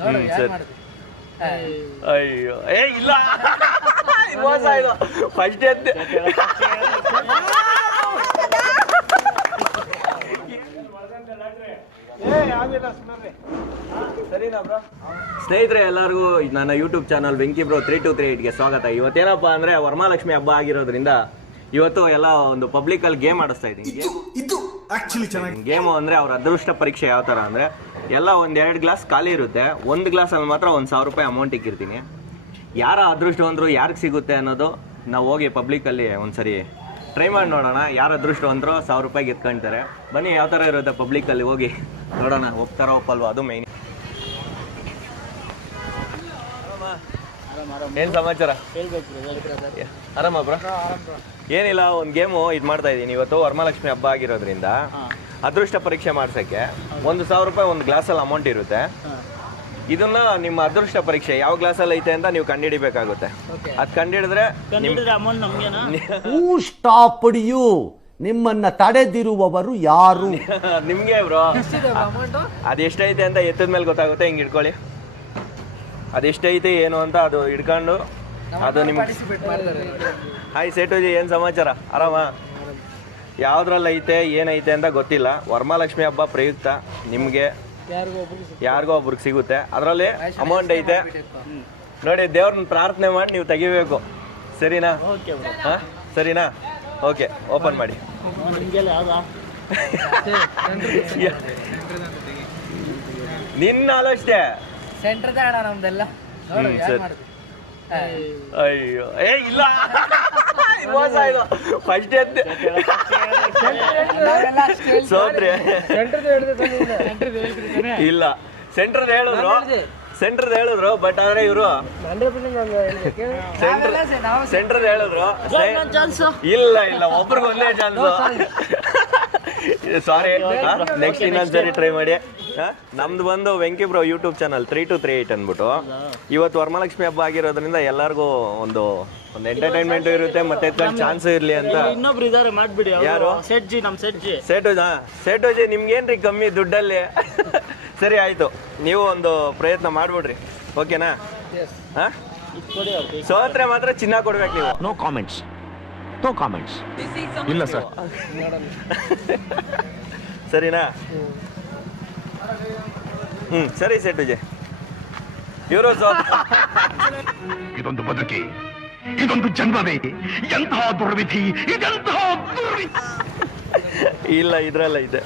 ಸರಿ. ಅಯ್ಯೋ ಏ ಇಲ್ಲ ಮೋಸ ಇದು ಫಸ್ಟ್ ಎದ್ದು ಸ್ನೇಹಿತರೆ ಎಲ್ಲರಿಗೂ ನನ್ನ ಯೂಟ್ಯೂಬ್ ಚಾನಲ್ ವೆಂಕಿ ಬ್ರೋ 3238ಗೆ ಸ್ವಾಗತ. ಇವತ್ತೇನಪ್ಪ ಅಂದ್ರೆ ವರಮಹಾಲಕ್ಷ್ಮಿ ಹಬ್ಬ ಆಗಿರೋದ್ರಿಂದ ಇವತ್ತು ಎಲ್ಲ ಒಂದು ಪಬ್ಲಿಕ್ ಅಲ್ಲಿ ಗೇಮ್ ಆಡಿಸ್ತಾ ಇದ್ದೀನಿ. ಗೇಮು ಅಂದ್ರೆ ಅವ್ರ ಅದೃಷ್ಟ ಪರೀಕ್ಷೆ ಯಾವ ತರ ಅಂದ್ರೆ ಎಲ್ಲ ಒಂದೆರಡು ಗ್ಲಾಸ್ ಖಾಲಿ ಇರುತ್ತೆ, ಒಂದು ಗ್ಲಾಸಲ್ಲಿ ಮಾತ್ರ 1,000 ರೂಪಾಯಿ ಅಮೌಂಟ್ ಇಕ್ಕಿರ್ತೀನಿ. ಯಾರ ಅದೃಷ್ಟವಂತರು ಯಾರಿಗೆ ಸಿಗುತ್ತೆ ಅನ್ನೋದು ನಾವು ಹೋಗಿ ಪಬ್ಲಿಕಲ್ಲಿ ಒಂದ್ಸರಿ ಟ್ರೈ ಮಾಡಿ ನೋಡೋಣ. ಯಾರು ಅದೃಷ್ಟವಂತರು 1,000 ರೂಪಾಯಿಗೆ ಎತ್ಕೊಂತಾರೆ. ಬನ್ನಿ ಯಾವ ಥರ ಇರುತ್ತೆ ಪಬ್ಲಿಕಲ್ಲಿ ಹೋಗಿ ನೋಡೋಣ, ಒಪ್ತಾರ ಒಪ್ಪಲ್ವಾ, ಅದು ಮೈನ್. ಏನು ಸಮಾಚಾರ? ಆರಾಮ ಬ್ರೋ? ಏನಿಲ್ಲ, ಒಂದು ಗೇಮು ಇದು ಮಾಡ್ತಾ ಇದ್ದೀನಿ. ಇವತ್ತು ವರಮಹಾಲಕ್ಷ್ಮಿ ಹಬ್ಬ ಆಗಿರೋದ್ರಿಂದ ಅದೃಷ್ಟ ಪರೀಕ್ಷೆ ಮಾಡ್ಸೋಕ್ಕೆ 1,000 ರೂಪಾಯಿ ಒಂದು ಗ್ಲಾಸಲ್ಲಿ ಅಮೌಂಟ್ ಇರುತ್ತೆ. ಇದನ್ನ ನಿಮ್ಮ ಅದೃಷ್ಟ ಪರೀಕ್ಷೆ ಯಾವ ಗ್ಲಾಸಲ್ಲಿ ಐತೆ ಅಂತ ನೀವು ಕಂಡುಹಿಡಿಬೇಕಾಗುತ್ತೆ. ಅದು ಕಂಡುಹಿಡಿದ್ರೆ ನಿಮ್ಮನ್ನ ತಡೆದಿರುವವರು ಯಾರು? ನಿಮ್ಗೆ ಬ್ರೋ ಅದೆಷ್ಟೈತೆ ಅಂತ ಎತ್ತದ ಮೇಲೆ ಗೊತ್ತಾಗುತ್ತೆ. ಹಿಂಗೆ ಇಟ್ಕೊಳ್ಳಿ, ಅದೆಷ್ಟೈತೆ ಏನು ಅಂತ ಅದು ಹಿಡ್ಕೊಂಡು ಅದು ನಿಮ್ಗೆ. ಹಾಯ್ ಸೇಟುಜಿ, ಏನು ಸಮಾಚಾರ? ಆರಾಮ? ಯಾವ್ದ್ರಲ್ಲಿ ಐತೆ ಏನೈತೆ ಅಂತ ಗೊತ್ತಿಲ್ಲ. ವರಮಹಾಲಕ್ಷ್ಮಿ ಹಬ್ಬ ಪ್ರಯುಕ್ತ ನಿಮಗೆ ಯಾರಿಗೋ ಒಬ್ರಿಗೆ ಸಿಗುತ್ತೆ. ಅದರಲ್ಲಿ ಅಮೌಂಟ್ ಐತೆ ನೋಡಿ. ದೇವ್ರನ್ನ ಪ್ರಾರ್ಥನೆ ಮಾಡಿ ನೀವು ತೆಗಿಬೇಕು, ಸರಿನಾ? ಹಾಂ ಸರಿನಾ? ಓಕೆ, ಓಪನ್ ಮಾಡಿ. ನಿನ್ನ ಅಷ್ಟೇ ಅಯ್ಯೋ ಏ ಇಲ್ಲ ಮೋಸ ಇದು ಫಸ್ಟ್ ಎದ್ದು ಸೋತ್ರಿ. ಇಲ್ಲ ಸೆಂಟ್ರದ್ ಹೇಳಿದ್ರು ಬಟ್ ಆದ್ರೆ ಇವರು ಸೆಂಟ್ರದ್ ಹೇಳಿದ್ರು. ಇಲ್ಲ ಒಬ್ರಿಗೆ ಒಂದೇ ಚಾನ್ಸ್. ಸಾರಿ, ನೆಕ್ಸ್ಟ್ ಇನ್ನೊಂದ್ಸರಿ ಟ್ರೈ ಮಾಡಿ. ನಮ್ದು ಬಂದು ವೆಂಕಿ ಬ್ರೋ ಯೂಟ್ಯೂಬ್ ಚಾನಲ್ 3238 ಅಂದ್ಬಿಟ್ಟು. ಇವತ್ತು ವರಮಹಾಲಕ್ಷ್ಮಿ ಹಬ್ಬ ಆಗಿರೋದ್ರಿಂದ ಎಲ್ಲರಿಗೂ ಒಂದು ಎಂಟರ್ಟೈನ್ಮೆಂಟ್ ಇರುತ್ತೆ, ಮತ್ತೆ ಚಾನ್ಸ್ ಇರ್ಲಿ ಅಂತ. ಇನ್ನೊಬ್ರು ಇದಾರೆ ಮಾಡ್ಬಿಡಿ. ಯಾರು? ಸೆಟ್ಜಿ, ನಮ್ ಸೆಟ್ಜಿ. ಸೇಟುಜಿ ನಿಮ್ಗೇನ್ರಿ ಕಮ್ಮಿ ದುಡ್ಡಲ್ಲಿ? ಸರಿ ಆಯ್ತು, ನೀವು ಒಂದು ಪ್ರಯತ್ನ ಮಾಡ್ಬಿಡ್ರಿ, ಓಕೆನಾ? ಹಾ, ಸೋತ್ರೆ ಮಾತ್ರ ಚಿನ್ನ ಕೊಡ್ಬೇಕು ನೀವು. No comments. ಇಲ್ಲ ಸರ್. ಸರಿನಾ? ಸರಿ ಸೇಟುಜಿ. ಇವರು ಇದೊಂದು ಬದುಕಿ, ಇದೊಂದು ಜನ್ಮವೇ, ಎಂತಹ ದುರ್ವಿಧಿ, ಇದೆಂತಹ ದುರ್ವಿಧಿ. ಇಲ್ಲ ಇದ್ರಲ್ಲ ಐತೆ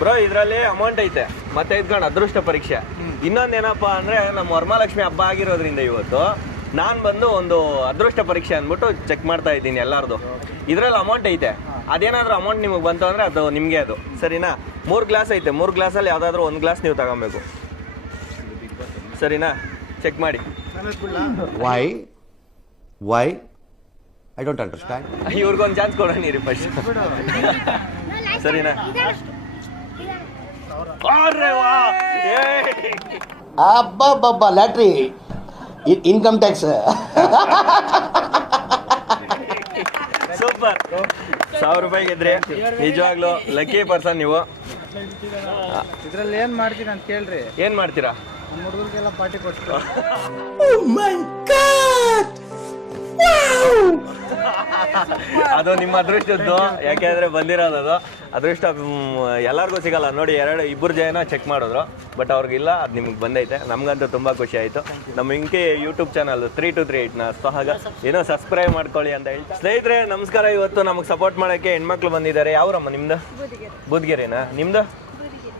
ಬ್ರೋ, ಇದ್ರಲ್ಲಿ ಅಮೌಂಟ್ ಐತೆ. ಮತ್ತೆ ಇದ್ಕೊಂಡು ಅದೃಷ್ಟ ಪರೀಕ್ಷೆ. ಇನ್ನೊಂದೇನಪ್ಪ ಅಂದ್ರೆ ನಮ್ಮ ವರಮಹಾಲಕ್ಷ್ಮಿ ಹಬ್ಬ ಆಗಿರೋದ್ರಿಂದ ಇವತ್ತು ನಾನು ಬಂದು ಒಂದು ಅದೃಷ್ಟ ಪರೀಕ್ಷೆ ಅಂದ್ಬಿಟ್ಟು ಚೆಕ್ ಮಾಡ್ತಾ ಇದ್ದೀನಿ ಎಲ್ಲಾರ್ದು. ಇದ್ರಲ್ಲಿ ಅಮೌಂಟ್ ಐತೆ. ಅದೇನಾದ್ರೂ ಅಮೌಂಟ್ ನಿಮಗೆ ಬಂತು ಅಂದ್ರೆ ಅದು ನಿಮಗೆ, ಅದು ಸರಿನಾ? 3 ಗ್ಲಾಸ್ ಐತೆ, 3 ಗ್ಲಾಸಲ್ಲಿ ಯಾವ್ದಾದ್ರು 1 ಗ್ಲಾಸ್ ನೀವು ತಗೊಬೇಕು, ಸರಿನಾ? ಚೆಕ್ ಮಾಡಿ. Why I don't understand. ಇವ್ರಿಗೊಂದು ಚಾನ್ಸ್ ಕೊಡೋಣ ರೀ ಫಸ್ಟ್, ಸರಿನಾ? ಅಬ್ಬಬ್ಬಬ್ಬ, ಲ್ಯಾಟ್ರಿ, ಇನ್ಕಮ್ ಟ್ಯಾಕ್ಸ್. ಸೂಪರ್, 1,000 ರೂಪಾಯಿ ಗೆದ್ರಿ. ನಿಜವಾಗ್ಲೂ ಲಕ್ಕಿ ಪರ್ಸನ್ ನೀವು. ಇದ್ರಲ್ಲಿ ಏನ್ ಮಾಡ್ತೀರಾ ಅಂತ ಕೇಳ್ರಿ. ಏನ್ ಮಾಡ್ತೀರಾ? ನಮ್ಮ ಹುಡುಗರಿಗೆಲ್ಲ ಪಾರ್ಟಿ ಕೊಡ್ತೀವಿ. ಅದು ನಿಮ್ಮ ಅದೃಷ್ಟದ್ದು, ಯಾಕೆಂದ್ರೆ ಬಂದಿರೋದು ಅದು ಅದೃಷ್ಟ. ಎಲ್ಲರಿಗೂ ಸಿಗಲ್ಲ ನೋಡಿ. ಇಬ್ಬರು ಜನ ಚೆಕ್ ಮಾಡಿದ್ರು, ಬಟ್ ಅವ್ರಿಗಿಲ್ಲ. ಅದು ನಿಮ್ಗೆ ಬಂದೈತೆ. ನಮ್ಗಂತೂ ತುಂಬಾ ಖುಷಿ ಆಯ್ತು. ನಮ್ಮ ಇಂಕೆ ಯೂಟ್ಯೂಬ್ ಚಾನಲ್ 3238ನ ಏನೋ ಸಬ್ಸ್ಕ್ರೈಬ್ ಮಾಡ್ಕೊಳ್ಳಿ ಅಂತ ಹೇಳಿ. ಸ್ನೇಹಿತರೆ ನಮಸ್ಕಾರ. ಇವತ್ತು ನಮಗೆ ಸಪೋರ್ಟ್ ಮಾಡೋಕ್ಕೆ ಹೆಣ್ಮಕ್ಳು ಬಂದಿದ್ದಾರೆ. ಯಾವ್ರಮ್ಮ ನಿಮ್ದು? ಬುದ್ಗೆರೆನಾ ನಿಮ್ದು?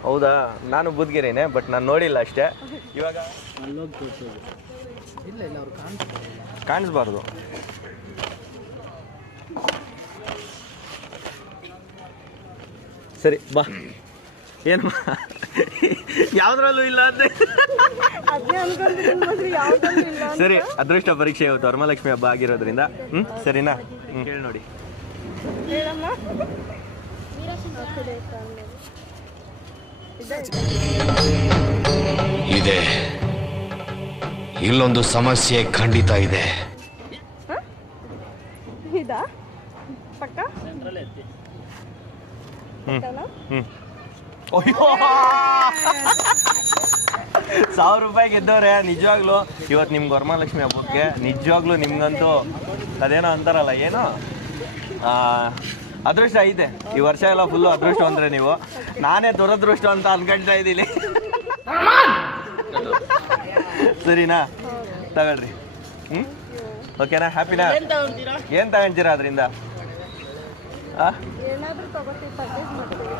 ಹೌದಾ, ನಾನು ಬುದ್ಗೆರೆನೇ, ಬಟ್ ನಾನು ನೋಡಿಲ್ಲ ಅಷ್ಟೇ. ಇವಾಗ ಕಾಣಿಸ್ಬಾರ್ದು. ಸರಿ ಬಾ. ಏನು ಯಾವ್ದ್ರಲ್ಲೂ ಇಲ್ಲ ಅಂತ. ಸರಿ, ಅದೃಷ್ಟ ಪರೀಕ್ಷೆ ಇವತ್ತು ವರಮಹಾಲಕ್ಷ್ಮಿ ಹಬ್ಬ ಆಗಿರೋದ್ರಿಂದ ಸರಿನಾ? ಕೇಳಿ ನೋಡಿ. ಇದೆ, ಇಲ್ಲೊಂದು ಸಮಸ್ಯೆ ಖಂಡಿತ ಇದೆ. ಅಯ್ಯೋ ರೂಪಾಯಿ ಗೆದ್ದವ್ರೆ ನಿಜವಾಗ್ಲೂ. ಇವತ್ತು ನಿಮ್ಗೆ ವರಮಹಾಲಕ್ಷ್ಮಿ ಹಬ್ಬಕ್ಕೆ ನಿಜವಾಗ್ಲೂ ನಿಮ್ಗಂತೂ ಅದೇನೋ ಅಂತಾರಲ್ಲ, ಏನು ಅದೃಷ್ಟ ಐತೆ ಈ ವರ್ಷ ಎಲ್ಲ ಫುಲ್ಲು ಅದೃಷ್ಟ ಅಂದರೆ ನೀವು. ನಾನೇ ದುರದೃಷ್ಟ ಅಂತ ಅನ್ಕೊಳ್ತಾ ಇದ್ದೀನಿ. ಸರಿನಾ, ತಗೊಳ್ರಿ. ಓಕೆನಾ, ಹ್ಯಾಪಿನಾ? ಏನು ತಗೊಂತೀರಾ ಅದರಿಂದ?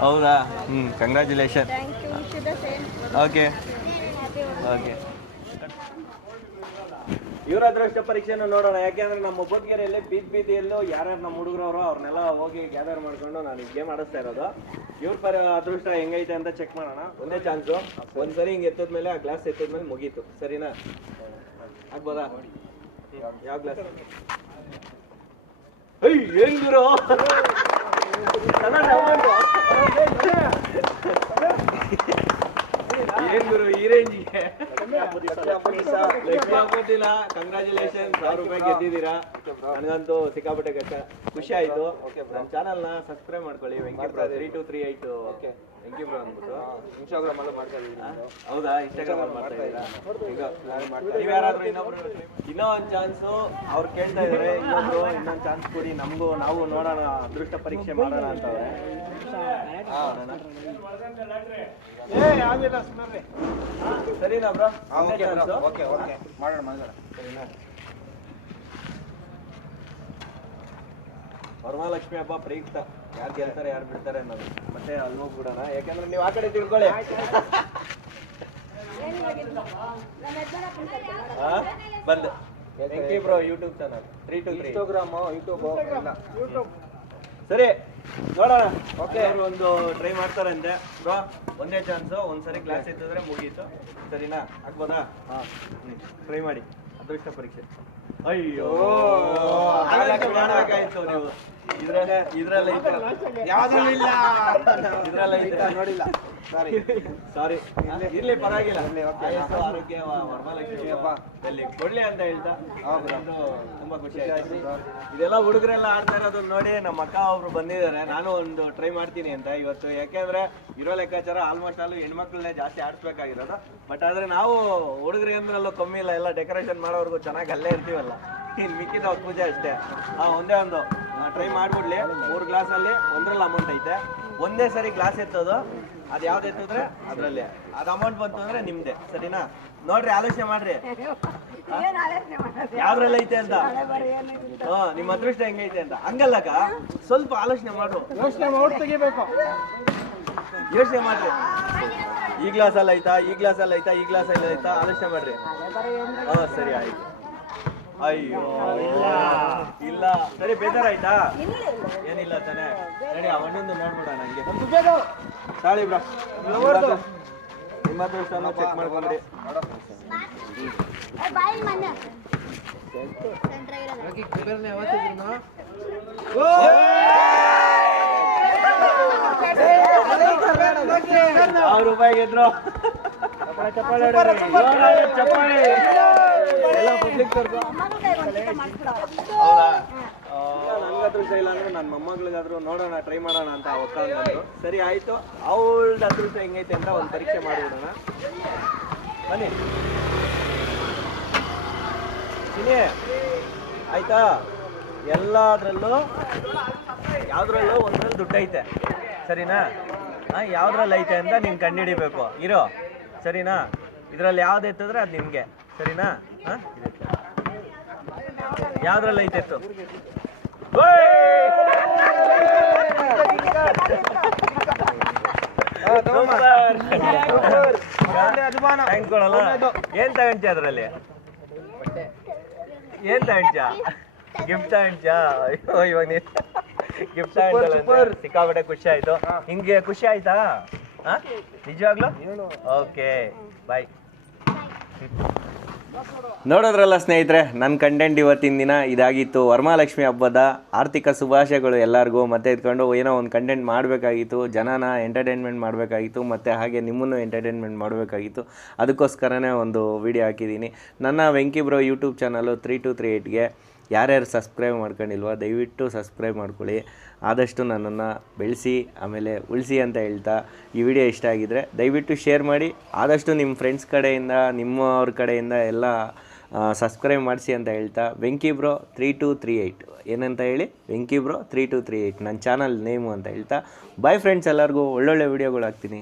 ಹೌದಾ? ಕಂಗ್ರ್ಯಾಚುಲೇಷನ್. ಓಕೆ ಓಕೆ, ಇವ್ರ ಅದೃಷ್ಟ ಪರೀಕ್ಷೆನೂ ನೋಡೋಣ. ಯಾಕೆಂದ್ರೆ ನಮ್ಮ ಬೊದ್ಗೆರೆಯಲ್ಲಿ ಬೀದಿಯಲ್ಲೂ ಯಾರ್ಯಾರು ನಮ್ಮ ಹುಡುಗರವರು ಅವ್ರನ್ನೆಲ್ಲ ಹೋಗಿ ಗ್ಯಾದರ್ ಮಾಡ್ಕೊಂಡು ನಾನು ಗೇಮ್ ಆಡಿಸ್ತಾ ಇರೋದು. ಇವ್ರ ಅದೃಷ್ಟ ಹೆಂಗೈತೆ ಅಂತ ಚೆಕ್ ಮಾಡೋಣ. ಒಂದೇ ಚಾನ್ಸು, ಒಂದ್ಸರಿ ಹಿಂಗೆ ಎತ್ತದ್ಮೇಲೆ ಆ ಗ್ಲಾಸ್ ಎತ್ತದ್ಮೇಲೆ ಮುಗೀತು. ಸರಿನಾ, ಆಗ್ಬೋದಾ? ಯಾವ ಗ್ಲಾಸ್? ಏನ್ ಗುರು, ಏನ್ ಗುರು ಈ ರೇಂಜಿಗೆ? ಹಾಕೋತಿಲ್ಲ. ಕಂಗ್ರ್ಯಾಚುಲೇಷನ್, 1000 ರೂಪಾಯಿ ಗೆದ್ದಿದ್ದೀರಾ. ನನಗಂತೂ ಸಿಕ್ಕಾಪಟ್ಟೆ ಖುಷಿ ಆಯ್ತು. ನನ್ನ ಚಾನಲ್ನ ಸಬ್ಸ್ಕ್ರೈಬ್ ಮಾಡ್ಕೊಳ್ಳಿ, ವೆಂಕಿಬ್ರೋ 3238 ವೆಂಕಿಬ್ರೋ ಅಂದ್ಬಿಟ್ಟು. ಇನ್ಸ್ಟಾಗ್ರಾಮ್ ಅಲ್ಲೂ ಮಾಡ್ತಾ ಇದ್ದೀನಿ. ಹೌದಾ, ಇನ್ಸ್ಟಾಗ್ರಾಮ್ ಅಲ್ಲಿ ಮಾಡ್ತಾ ಇದ್ದೀರಾ? ನೀವು ಯಾರಾದ್ರೂ ಇನ್ನೂ ಒಂದು ಚಾನ್ಸು ಅವ್ರು ಕೇಳ್ತಾ ಇದಾರೆ, ಇನ್ನೊಂದು ಚಾನ್ಸ್ ಕೊಡಿ ನಮಗೂ, ನಾವು ನೋಡೋಣ, ಅದೃಷ್ಟ ಪರೀಕ್ಷೆ ಮಾಡೋಣ ಅಂತವ್ರೆ. ಸರಿನಾ ಬ್ರೋ? ಮಾಡೋಣ. ವರಮಹಾಲಕ್ಷ್ಮಿ ಹಬ್ಬ ಪ್ರಯುಕ್ತ ಯಾರು ಗೆಲ್ತಾರೆ ಯಾರು ಬಿಡ್ತಾರೆ ಅನ್ನೋದು ಮತ್ತೆ ಅಲ್ಲಿ ಹೋಗ್ಬಿಡೋಣ. ಯಾಕಂದ್ರೆ ನೀವು ಆ ಕಡೆ ತಿಳ್ಕೊಳ್ಳಿ. ಬಂದು bro YouTube channel 323 Instagram YouTube. ಸರಿ ನೋಡೋಣ. ಓಕೆ, ಒಂದು ಟ್ರೈ ಮಾಡ್ತಾರೆ ಅಂತೆ ಬ್ರೋ. ಒಂದೇ ಚಾನ್ಸು, ಒಂದ್ಸರಿ ಕ್ಲಾಸ್ ಎತ್ತಿದ್ರೆ ಮುಗೀತು. ಸರಿನಾ, ಆಗ್ಬೋದಾ? ಟ್ರೈ ಮಾಡಿ ಅದೃಷ್ಟ ಪರೀಕ್ಷೆ. ಅಯ್ಯೋ, ಮಾಡ್ಬೇಕಾಯ್ತು ನೀವು. ಇದ್ರಲ್ಲ ನೋಡಿಲ್ಲ. ಸಾರಿ, ಇರ್ಲಿ ಪರವಾಗಿಲ್ಲ. ಆರೋಗ್ಯ ವರಮಹಾಲಕ್ಷ್ಮಿ ಹಬ್ಬ ಕೊಡ್ಲಿ ಅಂತ ಹೇಳ್ತಾ ತುಂಬಾ ಖುಷಿ ಆಯ್ತು. ಇದೆಲ್ಲ ಹುಡುಗರೆಲ್ಲ ಆಡ್ತಾ ಇರೋದನ್ನ ನೋಡಿ ನಮ್ಮ ಅಕ್ಕ ಒಬ್ರು ಬಂದಿದ್ದಾರೆ. ನಾನು ಒಂದು ಟ್ರೈ ಮಾಡ್ತೀನಿ ಅಂತ ಇವತ್ತು. ಯಾಕೆಂದ್ರೆ ಇರೋ ಲೆಕ್ಕಾಚಾರ ಆಲ್ಮೋಸ್ಟ್ ಆಲ್ ಹೆಣ್ಮಕ್ಳನ್ನೇ ಜಾಸ್ತಿ ಆಡಿಸ್ಬೇಕಾಗಿರೋದು. ಬಟ್ ಆದ್ರೆ ನಾವು ಹುಡುಗರು ಅಂದ್ರಲ್ಲೂ ಕಮ್ಮಿ ಇಲ್ಲ. ಎಲ್ಲ ಡೆಕೋರೇಷನ್ ಮಾಡೋರ್ಗು ಚೆನ್ನಾಗಿ ಅಲ್ಲೇ ಇರ್ತೀವಲ್ಲ. ಇನ್ನು ಮಿಕ್ಕಿದ ಅವ್ರ ಪೂಜೆ ಅಷ್ಟೇ. ಒಂದೇ ಒಂದು ಟ್ರೈ ಮಾಡ್ಬಿಡ್ಲಿ. 3 ಗ್ಲಾಸಲ್ಲಿ ಒಂದ್ರಲ್ಲಿ ಅಮೌಂಟ್ ಐತೆ. ಒಂದೇ ಸರಿ ಗ್ಲಾಸ್ ಎತ್ತೋದು, ಅದು ಯಾವ್ದು ಎತ್ತಿದ್ರೆ ಅದರಲ್ಲಿ ಅದು ಅಮೌಂಟ್ ಬಂತು ಅಂದ್ರೆ ನಿಮ್ದೆ. ಸರಿನಾ, ನೋಡ್ರಿ, ಆಲೋಚನೆ ಮಾಡ್ರಿ ಯಾವ್ದ್ರಲ್ಲಿ ಐತೆ ಅಂತ. ನಿಮ್ಮ ಅದೃಷ್ಟ ಹೆಂಗೈತೆ ಅಂತ ಹಂಗಲ್ಲಕ್ಕ, ಸ್ವಲ್ಪ ಆಲೋಚನೆ ಮಾಡು. ಯೋಚನೆ ಮಾಡ್ರಿ, ಈ ಗ್ಲಾಸಲ್ಲಿ ಐತಾ, ಈ ಗ್ಲಾಸಲ್ಲಿ ಐತಾ, ಈ ಗ್ಲಾಸಲ್ಲಿ ಐತಾ, ಆಲೋಚನೆ ಮಾಡ್ರಿ. ಸರಿ ಆಯ್ತು. ಅಯ್ಯೋ ಇಲ್ಲ, ಸರಿ ಬೇಜಾರಾಯ್ತಾ? ಏನಿಲ್ಲ ತಾನೆ, ನಡಿ ಅವನೊಂದು ನೋಡ್ಬಿಡ. ನಂಗೆ ಸಾಳಿ ಬ್ರಾ, ನಿಮ್ಮ ಅದೃಷ್ಟನ ಚೆಕ್ ಮಾಡ್ಕೊಂಡ್ರಿ. ₹100 ಗೆದ್ರು. ಚಪ್ಪಾಳಿ ಎಲ್ಲ ಪಬ್ಲಿಕ್ ಹೌದಾ? ನನ್ಗದೃಷ್ಟ ಇಲ್ಲ ಅಂದ್ರೆ ನನ್ನ ಮೊಮ್ಮಗಳಿಗಾದ್ರೂ ನೋಡೋಣ, ಟ್ರೈ ಮಾಡೋಣ ಅಂತ ಒಕ್ಕಂದ್ರು. ಸರಿ ಆಯ್ತು, ಅವಳ ಅದೃಷ್ಟ ಹೆಂಗೈತೆ ಅಂತ ಒಂದು ಪರೀಕ್ಷೆ ಮಾಡಿಬಿಡೋಣ. ಬನ್ನಿ ಚಿನಿ, ಆಯ್ತಾ? ಎಲ್ಲದ್ರಲ್ಲೂ ಯಾವ್ದ್ರಲ್ಲೂ ಒಂದ್ರಲ್ಲಿ ದುಡ್ಡು ಐತೆ. ಸರಿನಾ, ಯಾವ್ದ್ರಲ್ಲಿ ಐತೆ ಅಂತ ನೀನು ಕಂಡುಹಿಡಿಬೇಕು. ಇರೋ, ಸರಿನಾ? ಇದ್ರಲ್ಲಿ ಯಾವ್ದು ಎತ್ತಿದ್ರೆ ಅದು ನಿಮ್ಗೆ. ಸರಿನಾ? ಯಾವ್ದ್ರಲ್ಲಿ ಐತೆ ಎತ್ತು. ಏನ್ ತಗೊಂಡ್ಯಾ ಅದ್ರಲ್ಲಿ? ಏನ್ ತಗೊಂಡ್ಯಾ? ಗಿಫ್ಟ್ ತಗೊಂಡ್ಯಾ? ಅಯ್ಯೋ, ಇವಾಗ ನೀನ್ ಗಿಫ್ಟ್ ತಗೊಂಡ್ಯಲ್ಲ, ಸಿಕ್ಕಾಪಟ್ಟೆ ಖುಷಿ ಆಯ್ತು. ಹಿಂಗೆ ಖುಷಿ ಆಯ್ತಾ? ನಿಜವಾಗ್ಲೂ? ಓಕೆ, ಬಾಯ್. ನೋಡೋದ್ರಲ್ಲ ಸ್ನೇಹಿತರೆ, ನನ್ನ ಕಂಟೆಂಟ್ ಇವತ್ತಿನ ದಿನ ಇದಾಗಿತ್ತು. ವರಮಹಾಲಕ್ಷ್ಮಿ ಹಬ್ಬದ ಆರ್ಥಿಕ ಶುಭಾಶಯಗಳು ಎಲ್ಲರಿಗೂ. ಮತ್ತೆ ಇದ್ಕೊಂಡು ಏನೋ ಒಂದು ಕಂಟೆಂಟ್ ಮಾಡಬೇಕಾಗಿತ್ತು, ಜನನ ಎಂಟರ್ಟೈನ್ಮೆಂಟ್ ಮಾಡಬೇಕಾಗಿತ್ತು, ಮತ್ತು ಹಾಗೆ ನಿಮ್ಮನ್ನು ಎಂಟರ್ಟೈನ್ಮೆಂಟ್ ಮಾಡಬೇಕಾಗಿತ್ತು. ಅದಕ್ಕೋಸ್ಕರನೇ ಒಂದು ವಿಡಿಯೋ ಹಾಕಿದ್ದೀನಿ. ನನ್ನ ವೆಂಕಿಬ್ರೋ ಯೂಟ್ಯೂಬ್ ಚಾನಲು 3238ಗೆ ಯಾರ್ಯಾರು ಸಬ್ಸ್ಕ್ರೈಬ್ ಮಾಡ್ಕೊಂಡಿಲ್ವೋ ದಯವಿಟ್ಟು ಸಬ್ಸ್ಕ್ರೈಬ್ ಮಾಡ್ಕೊಳ್ಳಿ. ಆದಷ್ಟು ನನ್ನನ್ನು ಬೆಳೆಸಿ ಆಮೇಲೆ ಉಳಿಸಿ ಅಂತ ಹೇಳ್ತಾ, ಈ ವಿಡಿಯೋ ಇಷ್ಟ ಆಗಿದ್ದರೆ ದಯವಿಟ್ಟು ಶೇರ್ ಮಾಡಿ. ಆದಷ್ಟು ನಿಮ್ಮ ಫ್ರೆಂಡ್ಸ್ ಕಡೆಯಿಂದ ನಿಮ್ಮವ್ರ ಕಡೆಯಿಂದ ಎಲ್ಲ ಸಬ್ಸ್ಕ್ರೈಬ್ ಮಾಡಿಸಿ ಅಂತ ಹೇಳ್ತಾ, ವೆಂಕಿ ಬ್ರೋ 3238 ಏನಂತ ಹೇಳಿ, ವೆಂಕಿ ಬ್ರೋ 3238 ನನ್ನ ಚಾನಲ್ ನೇಮು ಅಂತ ಹೇಳ್ತಾ, ಬಾಯ್ ಫ್ರೆಂಡ್ಸ್, ಎಲ್ಲರಿಗೂ ಒಳ್ಳೊಳ್ಳೆ ವೀಡಿಯೋಗಳು ಹಾಕ್ತೀನಿ.